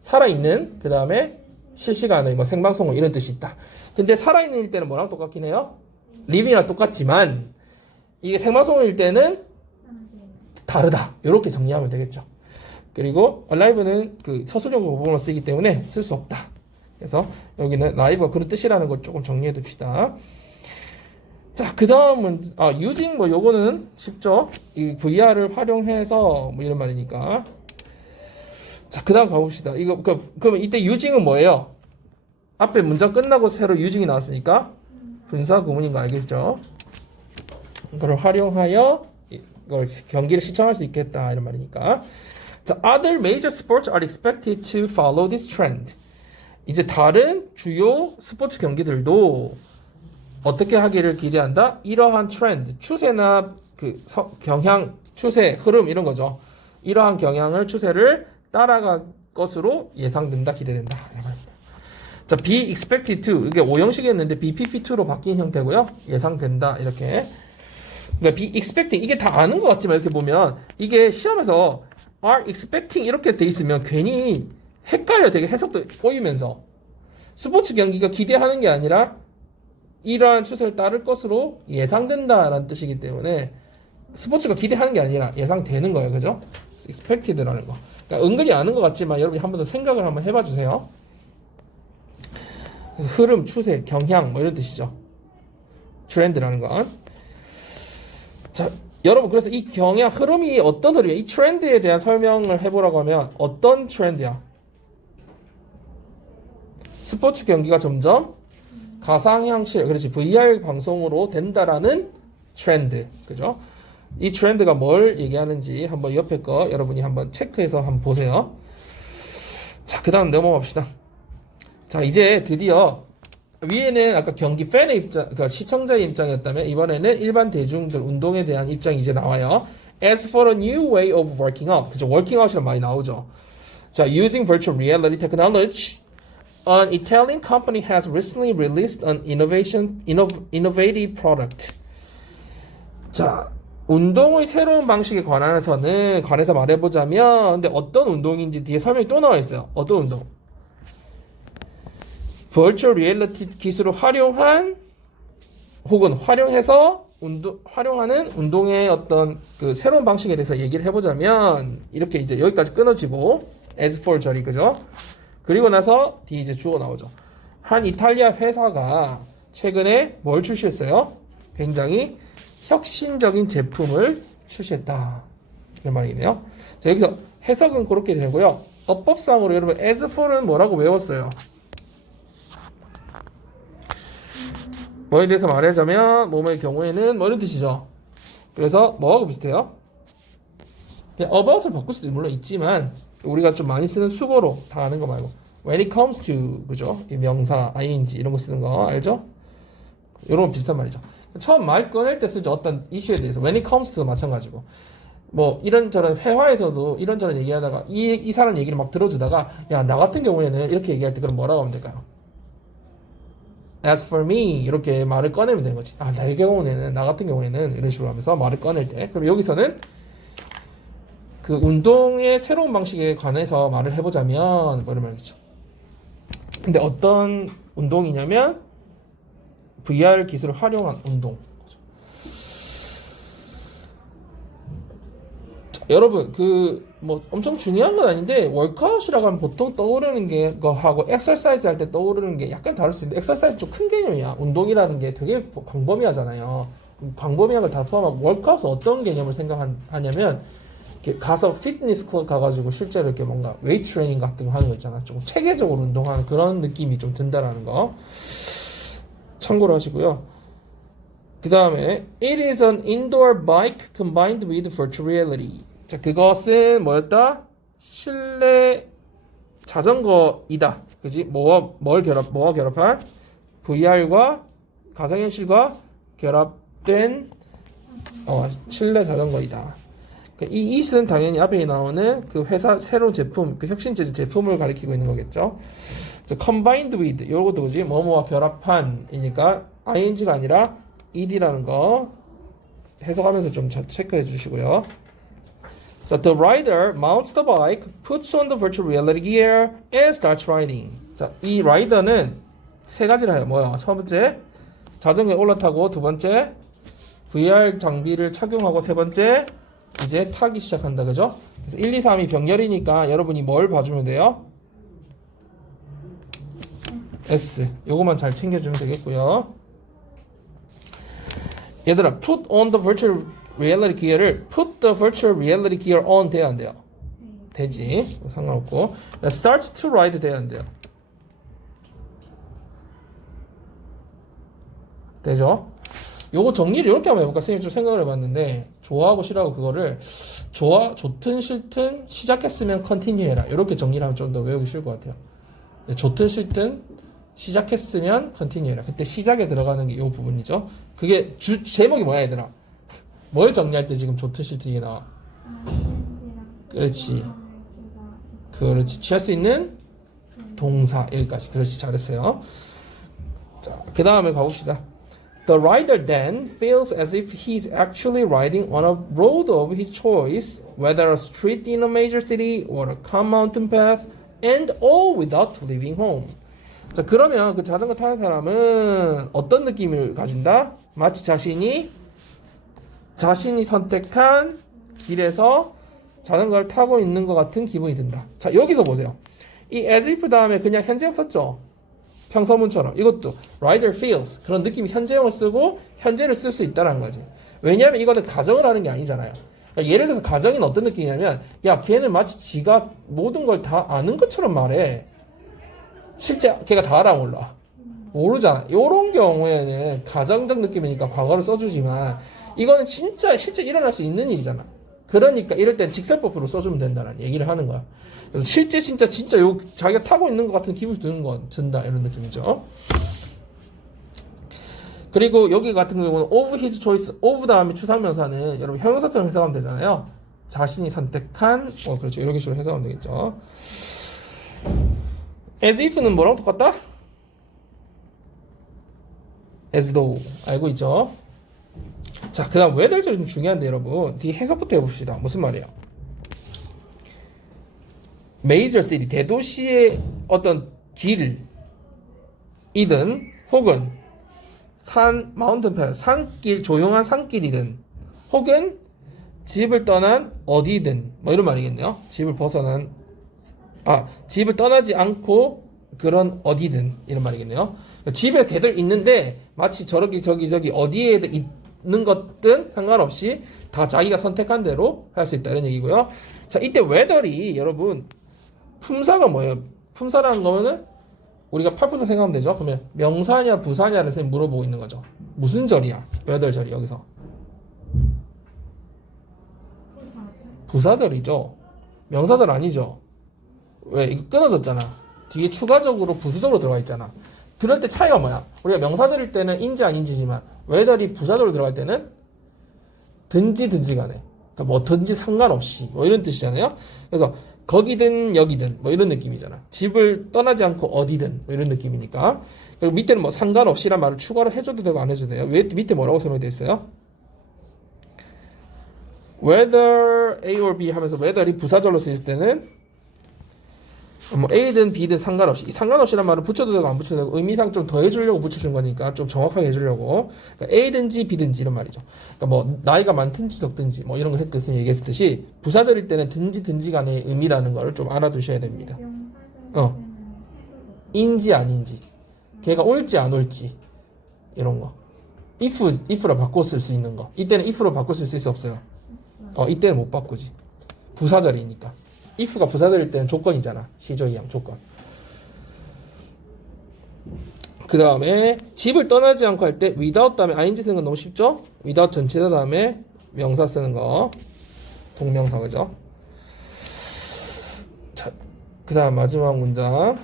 살아있는, 그 다음에 실시간의 생방송을 이런 뜻이 있다. 근데 살아있는 때는 뭐랑 똑같긴 해요? living이랑 똑같지만 이게 생방송일 때는 다르다. 이렇게 정리하면 되겠죠. 그리고 alive는 그 서술형 부분으로 쓰이기 때문에 쓸 수 없다. 그래서 여기는 live가 그런 뜻이라는 걸 조금 정리해 둡시다. 자, 그 다음은 using 요거는 쉽죠. 이 VR을 활용해서 이런 말이니까. 자, 그 다음 가봅시다. 이거 그러면 이때 using은 뭐예요? 앞에 문장 끝나고 새로 using이 나왔으니까 분사 구문인 거 알겠죠? 그걸 활용하여 이걸 경기를 시청할 수 있겠다 이런 말이니까. 자, other major sports are expected to follow this trend. 이제 다른 주요 스포츠 경기들도 어떻게 하기를 기대한다? 이러한 트렌드, 추세나 경향, 추세, 흐름 이런 거죠. 이러한 경향을 추세를 따라갈 것으로 예상된다, 기대된다. 자, be expected to 이게 오형식이었는데 BPP2로 바뀐 형태고요. 예상된다 이렇게. 그러니까 be expecting 이게 다 아는 것 같지만 이렇게 보면 이게 시험에서 are expecting 이렇게 돼 있으면 괜히 헷갈려. 되게 해석도 꼬이면서 스포츠 경기가 기대하는 게 아니라 이러한 추세를 따를 것으로 예상된다라는 뜻이기 때문에 스포츠가 기대하는 게 아니라 예상되는 거예요. 그죠? expected라는 거. 그러니까 은근히 아는 것 같지만 여러분이 한 번 더 생각을 한번 해봐 주세요. 그래서 흐름, 추세, 경향 이런 뜻이죠. 트렌드라는 건. 자, 여러분 그래서 이 경향, 흐름이 어떤 흐름이야? 이 트렌드에 대한 설명을 해보라고 하면 어떤 트렌드야? 스포츠 경기가 점점 가상현실, 그렇지, VR 방송으로 된다라는 트렌드, 그죠? 이 트렌드가 뭘 얘기하는지 한번 옆에 거 여러분이 한번 체크해서 한번 보세요. 자, 그 다음 넘어갑시다. 자, 이제 드디어 위에는 아까 경기 팬의 입장, 그러니까 시청자의 입장이었다면 이번에는 일반 대중들 운동에 대한 입장이 이제 나와요. As for a new way of working out, 그죠? working out이란 말이 나오죠. 자, using virtual reality technology. An Italian company has recently released an innovative product. 자, 운동의 새로운 방식에 관해서 말해보자면, 근데 어떤 운동인지 뒤에 설명이 또 나와 있어요. 어떤 운동? Virtual reality 기술을 활용한 혹은 활용해서 활용하는 운동의 어떤 그 새로운 방식에 대해서 얘기를 해보자면 이렇게 이제 여기까지 끊어지고 as for 절이 그죠? 그리고 나서 뒤에 이제 주어 나오죠. 한 이탈리아 회사가 최근에 뭘 출시했어요? 굉장히 혁신적인 제품을 출시했다. 이런 말이네요. 자, 여기서 해석은 그렇게 되고요. 어법상으로 여러분 as for는 뭐라고 외웠어요? 뭐에 대해서 말하자면 뭐뭐의 경우에는 뭐 이런 뜻이죠. 그래서 뭐하고 비슷해요? 그냥 about을 바꿀 수도 물론 있지만 우리가 좀 많이 쓰는 수거로 다 아는 거 말고 when it comes to 그죠? 이 명사, ing 이런 거 쓰는 거 알죠? 이런 거 비슷한 말이죠. 처음 말 꺼낼 때 쓰죠. 어떤 이슈에 대해서 when it comes to도 마찬가지고 뭐 이런저런 회화에서도 이런저런 얘기하다가 이 사람 얘기를 막 들어주다가 야 나 같은 경우에는 이렇게 얘기할 때 그럼 뭐라고 하면 될까요? As for me 이렇게 말을 꺼내면 되는 거지. 아 나의 경우에는 나 같은 경우에는 이런 식으로 하면서 말을 꺼낼 때 그럼 여기서는 그 운동의 새로운 방식에 관해서 말을 해보자면 뭐 이런 말이죠. 근데 어떤 운동이냐면 VR 기술을 활용한 운동. 자, 여러분 그 뭐 엄청 중요한 건 아닌데 월크아웃이라고 하면 보통 떠오르는 게 거하고 엑서사이즈 할 때 떠오르는 게 약간 다를 수 있는데 엑서사이즈 좀 큰 개념이야. 운동이라는 게 되게 광범위하잖아요. 광범위한 걸 다 포함하고 월크아웃은 어떤 개념을 생각하냐면 이렇게 가서 피트니스 클럽 가가지고 실제로 이렇게 뭔가 웨이트 트레이닝 같은 거 하는 거 있잖아. 조금 체계적으로 운동하는 그런 느낌이 좀 든다라는 거 참고로 하시고요. 그 다음에 it is an indoor bike combined with virtual reality. 자, 그것은 뭐였다? 실내 자전거이다. 그지? 뭐와 결합한? VR과 가상현실과 결합된 실내 자전거이다. 이 it은 당연히 앞에 나오는 그 회사 새로운 제품, 그 혁신적인 제품을 가리키고 있는 거겠죠. combined with 요것도 그지? 뭐뭐와 결합한이니까 ing가 아니라 ed라는 거 해석하면서 좀 체크해 주시고요. 자, the rider mounts the bike, puts on the virtual reality gear, and starts riding. 자, 이 라이더는 세 가지를 해요. 뭐야? 첫 번째, 자전거에 올라타고, 두 번째, VR 장비를 착용하고, 세 번째, 이제 타기 시작한다. 그죠? 그래서 1, 2, 3이 병렬이니까 여러분이 뭘 봐주면 돼요? S. 요거만 잘 챙겨주면 되겠고요. 얘들아, put on the virtual reality gear를 put the virtual reality gear on 돼야 안 돼요? 되지. 상관없고. start to ride 돼야 안 돼요? 되죠? 요거 정리를 이렇게 한번 해볼까? 선생님 좀 생각을 해봤는데 좋아하고 싫어하고 그거를 좋든 싫든 시작했으면 컨티뉴 해라. 이렇게 정리를 하면 좀 더 외우기 쉬울 것 같아요. 좋든 싫든 시작했으면 컨티뉴 해라. 그때 시작에 들어가는 게 이 부분이죠. 그게 제목이 뭐야 얘들아? 뭘 정리할 때 지금 좋든 싫든 이게 나와? 그렇지. 그렇지. 취할 수 있는 동사 여기까지. 그렇지. 잘했어요. 자, 그 다음에 가봅시다. The rider then feels as if he's actually riding on a road of his choice, whether a street in a major city or a calm mountain path, and all without leaving home. 자, 그러면 그 자전거 타는 사람은 어떤 느낌을 가진다? 마치 자신이 선택한 길에서 자전거를 타고 있는 것 같은 기분이 든다. 자, 여기서 보세요. 이 as if 다음에 그냥 현재형 썼죠? 평서문처럼. 이것도 rider feels 그런 느낌이 현재형을 쓰고 현재를 쓸 수 있다는 거지. 왜냐하면 이거는 가정을 하는 게 아니잖아요. 그러니까 예를 들어서 가정은 어떤 느낌이냐면 야 걔는 마치 지가 모든 걸 다 아는 것처럼 말해. 실제 걔가 다 알아 몰라. 모르잖아. 이런 경우에는 가정적 느낌이니까 과거를 써주지만 이거는 진짜 실제 일어날 수 있는 일이잖아. 그러니까 이럴 땐 직설법으로 써주면 된다는 얘기를 하는 거야. 그래서 실제 진짜 자기가 타고 있는 것 같은 기분이 든다 이런 느낌이죠. 그리고 여기 같은 경우는 of his choice, of 다음에 추상명사는 여러분 형용사처럼 해석하면 되잖아요. 자신이 선택한 그렇죠. 이렇게 식으로 해석하면 되겠죠. as if는 뭐랑 똑같다? as though 알고 있죠? 자, 그 다음 whether절이 좀 중요한데 여러분 뒤 해석부터 해봅시다. 무슨 말이에요? 메이저 시티 대도시의 어떤 길이든 혹은 마운틴 패스 산길 조용한 산길이든 혹은 집을 떠난 어디든 뭐 이런 말이겠네요. 집을 떠나지 않고 그런 어디든 이런 말이겠네요. 집에 걔들 있는데 마치 저기 어디에든 있는 것든 상관없이 다 자기가 선택한 대로 할 수 있다 이런 얘기고요. 자, 이때 whether이 여러분 품사가 뭐예요? 품사라는 거면은 우리가 8분사 생각하면 되죠. 그러면 명사냐 부사냐를 선생님 물어보고 있는 거죠. 무슨 절이야? whether 절이 여기서 부사절이죠. 명사절 아니죠. 왜? 이거 끊어졌잖아. 뒤에 추가적으로 부수적으로 들어가 있잖아. 그럴 때 차이가 뭐야? 우리가 명사절일 때는 인지 아닌지지만 whether이 부사절로 들어갈 때는 든지 간에 그러니까 뭐든지 상관없이 뭐 이런 뜻이잖아요. 그래서 거기든 여기든 뭐 이런 느낌이잖아. 집을 떠나지 않고 어디든 뭐 이런 느낌이니까. 그리고 밑에는 뭐 상관없이란 말을 추가로 해줘도 되고 안 해줘도 돼요. 왜 밑에 뭐라고 설명되어 있어요? whether A or B 하면서 whether이 부사절로 쓰일 때는 뭐 A든 B든 상관없이 이 상관없이란 말을 붙여도 되고 안 붙여도 되고 의미상 좀 더해주려고 붙여준 거니까 좀 정확하게 해주려고 그러니까 A든지 B든지 이런 말이죠. 그러니까 뭐 나이가 많든지 적든지 뭐 이런 거 했듯이 얘기했듯이 부사절일 때는 든지 간의 의미라는 걸 좀 알아두셔야 됩니다. 인지 아닌지 걔가 올지 안 올지 이런 거 if로 바꿔 쓸 수 있는 거 이때는 if로 바꿔 쓸 수 없어요. 이때는 못 바꾸지. 부사절이니까. if가 부사절일 때는 조건이잖아. 시조이양 조건. 그 다음에 집을 떠나지 않고 할 때 without 다음에 ing 쓰는 건 너무 쉽죠? without 전치사 다음에 명사 쓰는 거. 동명사 그죠? 자, 그 다음 마지막 문장.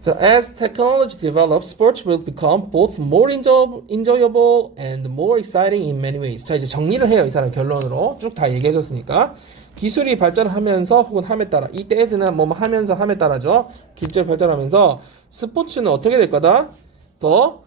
So as technology develops, sports will become both more enjoyable and more exciting in many ways. 자, 이제 정리를 해요. 이 사람 결론으로. 쭉 다 얘기해줬으니까. 기술이 발전하면서 혹은 함에 따라. 이때 as는 뭐 하면서 함에 따라죠. 기술 발전하면서 스포츠는 어떻게 될 거다? 더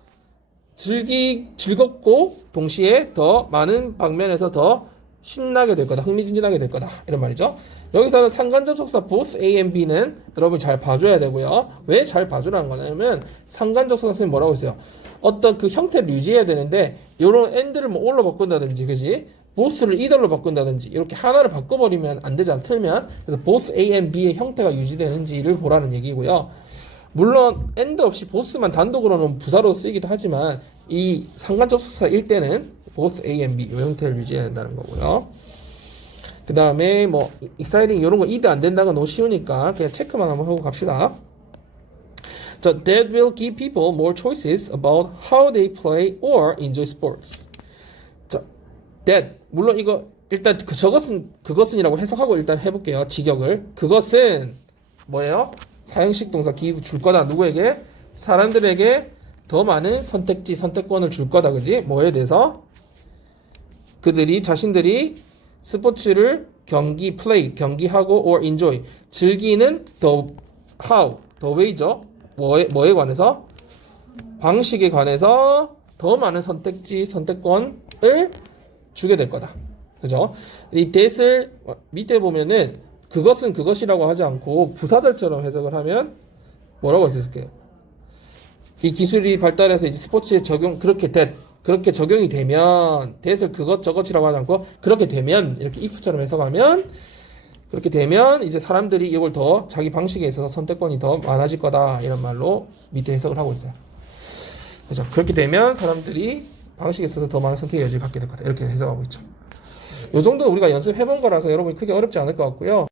즐겁고 동시에 더 많은 방면에서 더 신나게 될 거다. 흥미진진하게 될 거다. 이런 말이죠. 여기서는 상관접속사 both A and B는 여러분 잘 봐줘야 되고요. 왜 잘 봐주라는 거냐면 상관접속사 선생님 뭐라고 했어요? 어떤 그 형태를 유지해야 되는데 요런 and를 뭐 or로 바꾼다든지 그지? both를 either로 바꾼다든지 이렇게 하나를 바꿔버리면 안 되잖아. 틀면. 그래서 both A and B의 형태가 유지되는지를 보라는 얘기고요. 물론 and 없이 both만 단독으로는 부사로 쓰이기도 하지만 이 상관접속사일 때는 both A and B 이 형태를 유지해야 된다는 거고요. 그 다음에 뭐 exciting 이런 거 이드 안 된다는 건 너무 쉬우니까 그냥 체크만 한번 하고 갑시다. 자, that will give people more choices about how they play or enjoy sports. 자, that 물론 이거 일단 그것은이라고 해석하고 일단 해볼게요. 직역을. 그것은 뭐예요? 사형식 동사 give 줄 거다. 누구에게? 사람들에게 더 많은 선택지, 선택권을 줄 거다. 그지? 뭐에 대해서? 그들이 자신들이 스포츠를 경기하고 or enjoy 즐기는 the how, the way죠. 뭐에 관해서? 방식에 관해서 더 많은 선택지, 선택권을 주게 될 거다. 그죠? 이 that을 밑에 보면은 그것은 그것이라고 하지 않고 부사절처럼 해석을 하면 뭐라고 할 수 있을까요? 이 기술이 발달해서 이제 스포츠에 그렇게 적용이 되면 that을 그것저것이라고 하지 않고 그렇게 되면 이렇게 if처럼 해석하면 그렇게 되면 이제 사람들이 이걸 더 자기 방식에 있어서 선택권이 더 많아질 거다 이런 말로 밑에 해석을 하고 있어요. 그죠? 그렇게 되면 사람들이 방식에 있어서 더 많은 선택의 여지를 갖게 될 거다 이렇게 해석하고 있죠. 이 정도는 우리가 연습해본 거라서 여러분이 크게 어렵지 않을 것 같고요.